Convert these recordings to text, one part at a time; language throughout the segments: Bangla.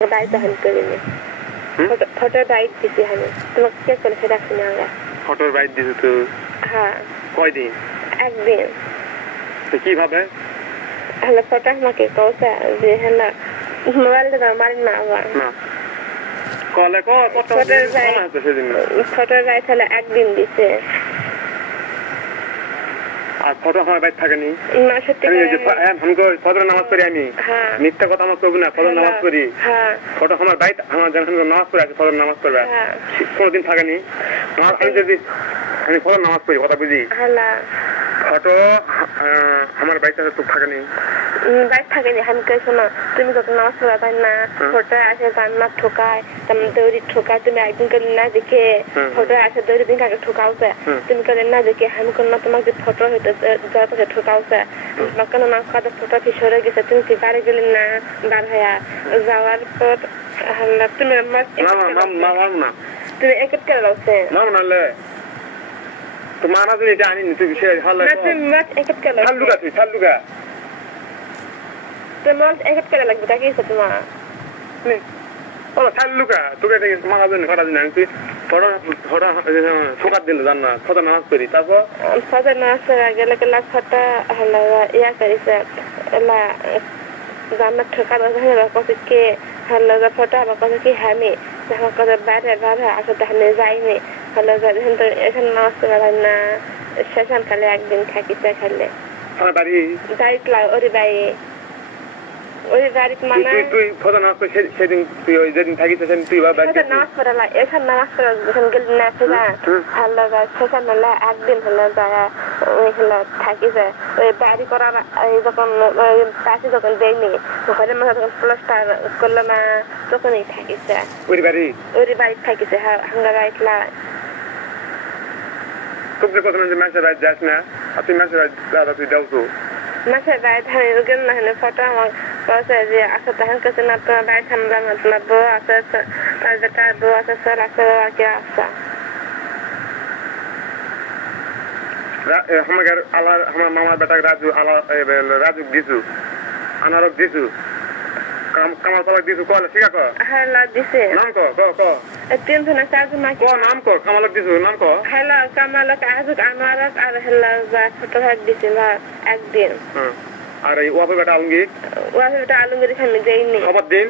বাইক দহন করিনি ফটোর বাইক দিছি আমি তোমাকে চেক করে সেটা শুনে আমরা ফটোর বাইক দিছো তো হ্যাঁ কয়দিন একদিন তো কিভাবে হ্যালো ফটো আমাকে কৌশা যে হ্যালো মোবাইলটা মারি না আবার না কলে কত ফটোর বাইক হলো একদিন দিছে আর ফটো আমার বাইক থাকেনি না সত্যি ফজর নামাজ পড়ি আমি মিথ্যা কথা আমার করবো না ফজর নামাজ পড়ি ফটো আমার বাইক আমার যখন নামাজ পড়ে আছে ফজর নামাজ পড়বে কোনোদিন থাকেনি আমি যদি আমি ফজর নামাজ পড়ি কথা বুঝি ফটো আমার বাইকটা তো থাকেনি বাইক থাকেনি আমি কে শোনো তুমি যখন নামাজ পড়া তাই না ফটো আসে জান্নাত ঠোকায় তেমন দৌড়ি ঠোকায় তুমি একদিন করে না দেখে ফটো আসে দৌড়ি দিন আগে ঠোকাওছে তুমি করে না দেখে আমি কোনো তোমার যে ফটো হইতে যার পাশে ঠোকাওছে তোমার কোনো না খাওয়া ফটো কি সরে গেছে তুমি কি বাড়ি গেলে না বার হইয়া যাওয়ার পর তুমি তুমি একেট করে লাগছে তো মানা যদি এটা আনিনি তুই বিষয় হল একেট করে ছাল্লুকা তোমার একেট করে লাগবে তা কি তোমার ছাল্লুকা তোকে মানা জন্য করা দিন তুই ফটো ঠোকার দিল জান না ফটো নামাজ করি তারপর ফটো নামাজ গেলে গেলে ফটো হলো ইয়া করিছে এলা জান্নাত ঠোকা কত কে হলো ফটো আমার কত কি হামি যখন কত বাইরে বাইরে আসতে হামে যাইনি হলো এখানে নামাজ পড়া না সেখান খালে একদিন থাকিছে খালে ওরে বাড়ি ওই বাড়িতে মানে তুই ফটো নামাজ পড়ে সেদিন তুই ওই যেদিন থাকিস সেদিন তুই নামাজ পড়ালা এখানে নামাজ পড়া যখন গেলি না সেটা হলো সেখানে হলো একদিন হলো যারা ওই হলো থাকিছে ওই বাড়ি করার যখন পাশে যখন দেয়নি ঘরের মধ্যে যখন প্লাস্টার করলো না তখনই থাকিছে ওই বাড়ি থাকিছে হাঙ্গা বাড়িতলা তোকে কথা যে মাসের বাড়ি যাস না আর তুই মাসের বাড়ি দাদা তুই যাও তো মাসের বাড়ি ধানি গেল না হেন ফটো আমার কছে যে আসা তখন কাছে না তোমার বাড়ি ঠান্ডা না তোমার বউ আছে তার বেটা বউ আছে স্যার আছে কে আসা আমার মামার বেটা রাজু দিছু আনারক দিছু কামাল পালক দিছু কলে শিখা ক হ্যালো দিছে নাম ক তিন জন চার জন ক নাম ক কামালক দিছু নাম ক হ্যালো কামালক আজুক আনারক আর হ্যালো ফটো ভাগ দিছে একদিন আর এই ওয়াফে বেটা আলুঙ্গির আমি দেইনি সবার দিন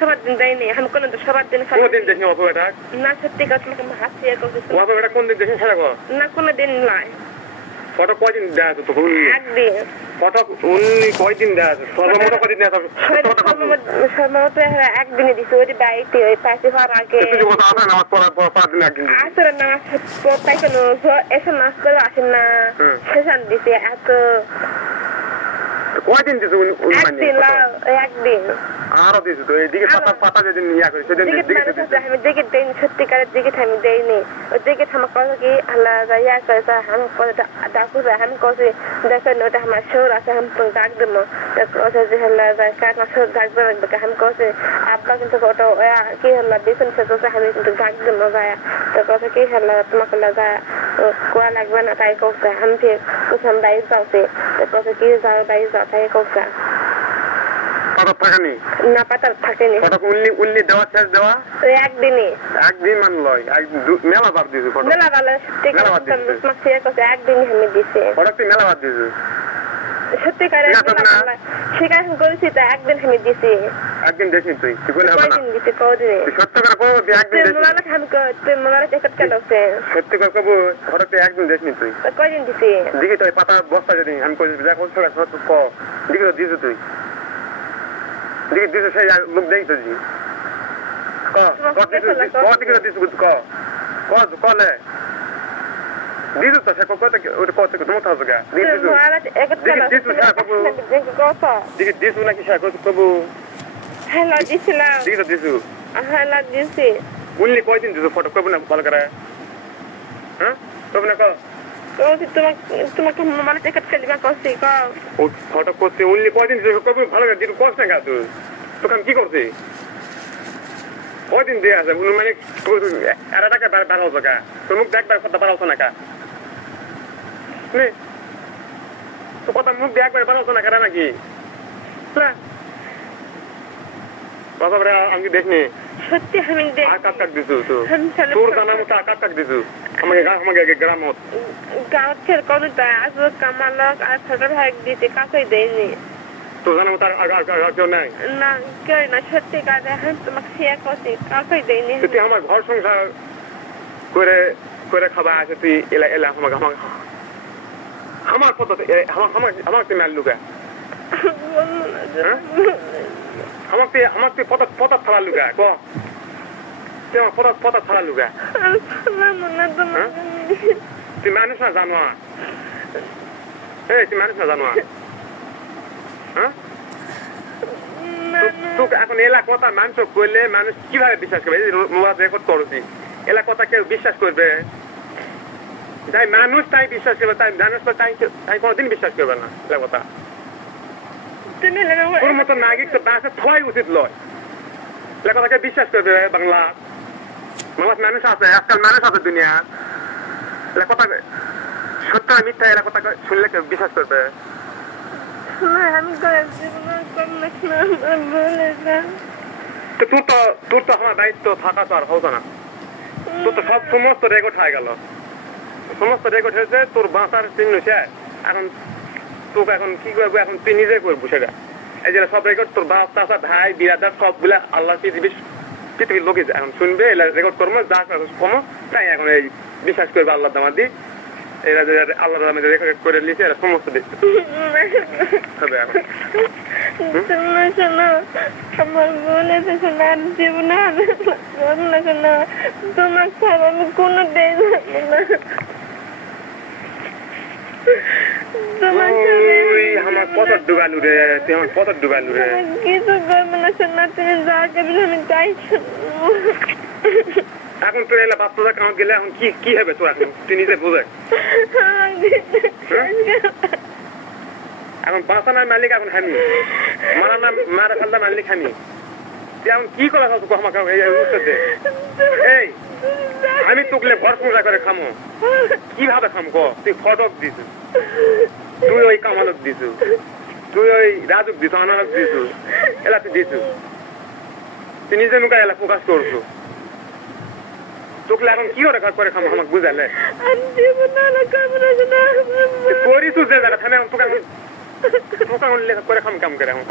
সবার দিন দেয়নি আমি কোন সবার দিন দেখি ওয়াফে বেটা না সত্যি কথা তোমাকে হাসি ওয়াফে বেটা কোন দিন দেখি সেটা না কোনো দিন নয় ফটো কয়দিন দেওয়া আছে তো একদিন ফটো কয়দিন দেওয়া আছে সর্বমোট কয়দিন দেওয়া সর্বমোট একদিনে দিচ্ছে ওই বাড়িতে ওই পাশে হওয়ার আগে আসলে নামাজ পাইছেন এসে নামাজ করে আসেন না সেখান দিছে এত কয়দিন দিছে একদিন আরো দিছে তো এইদিকে পাতা যেদিন ইয়া করি সেদিন আমি দিকে দেইনি সত্যিকারের দিকে আমি দেইনি ওই দিকে আমার কথা কি আল্লাহ ইয়া করে আমার কথা ডাকু আমি কছি দেখেন ওটা আমার শোর আছে আমি ডাক দেবো যে হল্লা কার শোর ডাকবে লাগবে আমি কছি আব্বা কিন্তু ওটা কি হল্লা বেতন সেটা আমি কিন্তু ডাক দেবো যায় তো কথা কি হল্লা তোমাকে লাগা কোয়া লাগবে না তাই কৌছে আমি কোথাও বাইরে যাওছে তো কথা কি যাও বাইরে যাও তাই কৌছে না পাতা থাকেনি উল্লি দেওয়া শেষ দেওয়া একদিন মান লয় মেলা বার দিছে মেলা বার একদিন আমি দিছে মেলা বার দিছে সত্যিকারে শিকার করেছি তো একদিন আমি দিছি একদিন দেখিনি তুই কয়দিন দিছি কদিনে সত্য করে কব একদিন তুই মোবাইলে চেক করতে লাগছে সত্য করে কব ঘরে একদিন দেখিনি তুই কয়দিন দিছি দেখি তুই পাতা বস্তা যদি আমি কই যা করছ ক দেখি দিছ তুই দেখি দিছ সেই মুখ দেই তো জি কলে দিদু তো সে কত ওটা কত তোমার থাকবে গা দেখি দিছু নাকি সে কবু হ্যালো দিছিলাম দিছু হ্যালো দিছি উল্লি কয়দিন দিছু ফটো কবু না ভালো করে হ্যাঁ কবু না তোমাকে মানে টিকেট কেলিবা করছি ফটো করছি উল্লি কয়দিন দিছু কবু ভালো করে দিদু করছ না তুই তোকে কি করছিস কয়দিন দিয়ে আছে মানে এরা টাকা বাড়াও টাকা তোর মুখ দেখবার কথা বাড়াও না কা তো কথা মুখ দিয়ে একবার বাড়াও না কারা নাকি কথা বলে আমি দেখিনি সত্যি আমি কাক দিছু তো তোর জানার মতো কাক দিছু আমাকে গ্রামত গাঁৱত খেল কোনো আজ কামালক আর ছোট ভাই দিতে কাকই দেয়নি তোর জানার মতো কেউ নাই না কেউ না সত্যি কাজে এখন তোমাকে শেয়ার করছি কাকই দেয়নি তুই আমার ঘর সংসার করে করে খাবার আছে তুই এলা এলা আমাকে আমার কত আমার তুই মাল লুকা আমাকে পতা ছাড়া লুকা ক তুই আমার পতা ছাড়া লুকা তুই মানুষ না জানোয়া তুই মানুষ না জানোয়া হ্যাঁ তোকে এখন এলা কথা মানুষ করলে মানুষ কিভাবে বিশ্বাস করবে মোবাইল রেকর্ড করছি এলা কথা কেউ বিশ্বাস করবে তাই মানুষ তাই বিশ্বাস করবে তাই মানুষ তাই কোনোদিন বিশ্বাস করবে না এলা কথা তোর মতো নাগরিক তো বাসে থোয়াই উচিত লয় এলা কথাকে বিশ্বাস করবে বাংলা মানুষ আছে আজকাল মানুষ আছে দুনিয়া এলা কথা সত্য মিথ্যা এলা কথা শুনলে কেউ বিশ্বাস করবে তোর তো আমার দায়িত্ব থাকা তো আর হতো না তোর তো সব সমস্ত রেকর্ড হয়ে গেল সমস্ত রেকর্ড হয়েছে তোর বাঁচার চিহ্ন শেষ এখন তোকে এখন কি করবো এখন তুই নিজে করবো সেটা এই যে সব রেকর্ড তোর বাপ চাচা ভাই বিরাদার সবগুলা আল্লাহ পৃথিবীর লোকে এখন শুনবে রেকর্ড করবো যা কমো তাই এখন এই বিশ্বাস করবে আল্লাহ দামার দি এরা যে আল্লাহ রেকর্ড করে নিয়েছে এরা সমস্ত দেখতে হবে এখন আমার বলেছে শোনা জীবন শোনা তোমার ছাড়া আমি কোনো দেয় না আমার কত ডুবালু রে তুই আমার কত ডুবালু রে কিছু করবো না শোনা তুমি যা করবি আমি তাই এখন তোর এলা বাচ্চা কামা গেলে এখন কি হবে তোর এখন তুই নিজে বোঝে এখন বাঁচানোর মালিক এখন হামি মারা ফেললাম মালিক হামি তুই এখন কি করা খাচ্ছ আমাকে উত্তর দে এই আমি তোকলে ঘর সংসার করে খামো কিভাবে খাম ক তুই ফটক দিছু তুই ওই কামালক দিছু তুই ওই রাজুক দিছু আনারক দিছু এলা তুই দিছু তুই নিজে নুকা এলা প্রকাশ করছু তোকলে এখন কি করে খামো আমাকে বুঝালে করিস যে জায়গা থামে তোকে করে খাম কাম করে এখন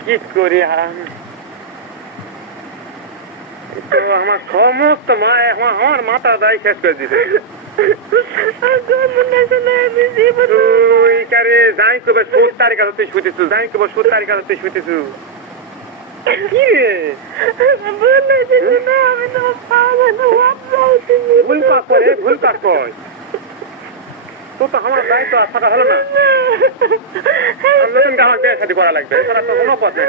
কি করি আমার সমস্ত আমার মাথা দায় শেষ করে দিতে তুই কারে যাই কবে 7 তারিখ তুই শুতেছু যাই কবে 7 তারিখ তুই শুতেছু কি রে ভুল কাজ করে ভুল কাজ কর তোর তো আমার দায়িত্ব থাকা হলো না নতুন আমার বিয়ে শাদী করা লাগবে তোরা তো কোনো পথ নেই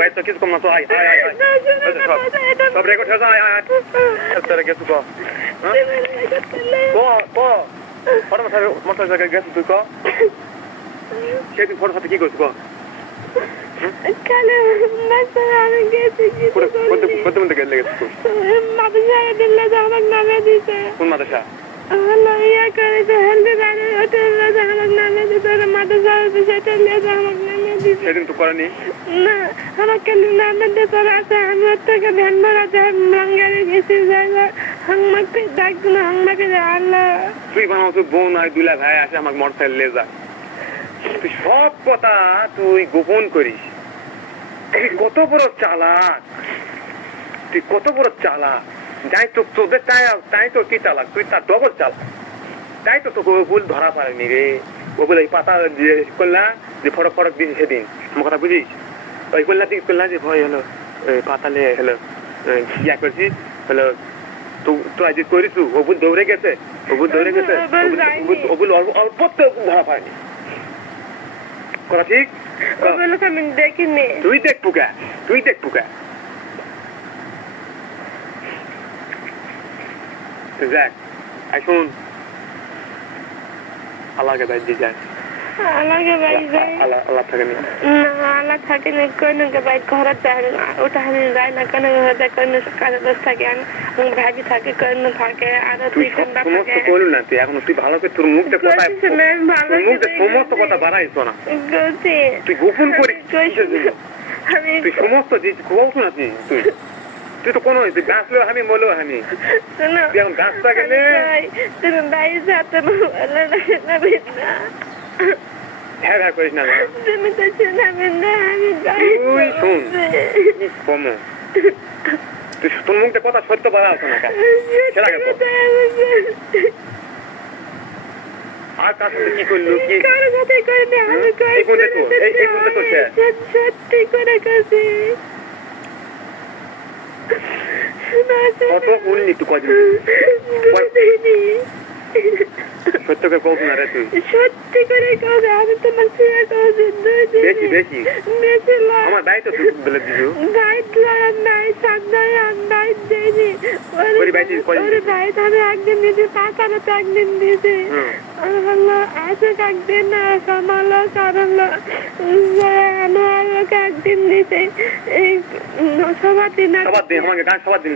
বাইতো কিছু কম না তো আয় সব রেকর্ড হয়েছে আয় গেছু মোটর সাইকেল গেছু তুই সেদিন ফটোর সাথে কি করছো কোন মাদ্রাসা সেদিন তো করেনি না আমাকে নামে তোরা আছে আমি থেকে ভ্যান ভাড়া বাঙ্গারে গেছি হাংমাকে ডাক না হাংমাকে আল্লাহ তুই বানাও তুই বোন আর দুলা ভাই আছে আমাকে মোটরসাইকেল লে যা তুই সব কথা তুই গোপন করিস তুই কত বড় চালাক যাই তো তোদের তাই তো কি চালাক তুই তার ডবল চালাক তাই তো তোকে ভুল ধরা পারেনি রে ও বলে পাতা দিয়ে করলা যে ফটক দিয়েছি সেদিন আমার কথা বুঝিস ওই করলা যে ভয় হলো পাতালে হলো ইয়া করছি হলো তো আজ করিস ও ভুল দৌড়ে গেছে অল্প ধরা পারেনি কথা ঠিক ওগুলো আমি দেখিনি। তুই দেখ পুকা যাক এখন আল্লাহকে বাইর দিয়ে যায় আল্লাহ থাকেনি আল্লাহ থাকেনি কোনকে বাইর ঘরে যায় ওটা আমি যাই না কোন কাজে দোষ থাকে ভাবি থাকে কোন থাকে আর তুই সমস্ত করলু না তুই এখন তুই ভালো করে তোর মুখ দেখো সমস্ত কথা বাড়াইছ না তুই গোপন করিস তুই সমস্ত কোস না তুই তো কোনো গাছলো আমি মলো আমি তুই এখন গাছটা গেলে তুমি ভাই যাতে হ্যাঁ করিস না তুমি তো শোনাবেন না আমি তুই শোন কম তুই তোর মুখটা কথা সত্য বাড়াস না আর কার সাথে কি করলো কি সত্যি করে কাছে কত বললি তুই কদিন সত্যকে কৌশ না রে তুই সত্যি করে কৌশ আমি তোমার ছেলে কৌশ বেশি আমার দায়িত্ব তুই বলে দিবি দায়িত্ব আর নাই সান্দায় আর নাই দেয়নি ওরে ভাই আমি একদিন দিয়েছি পাকানো তো একদিন দিয়েছি আমি বললো আছে একদিন না কামালো কারণ আনোয়ারকে একদিন দিতে এই সবার দিন আমাকে গান সবার দিন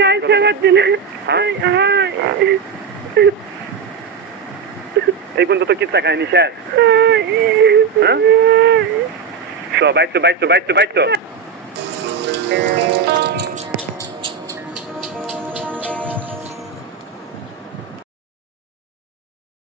গান সবার দিন হ্যাঁ এই পর্যন্ত তো কিচ্ছা খায়নি শেষ বাইতো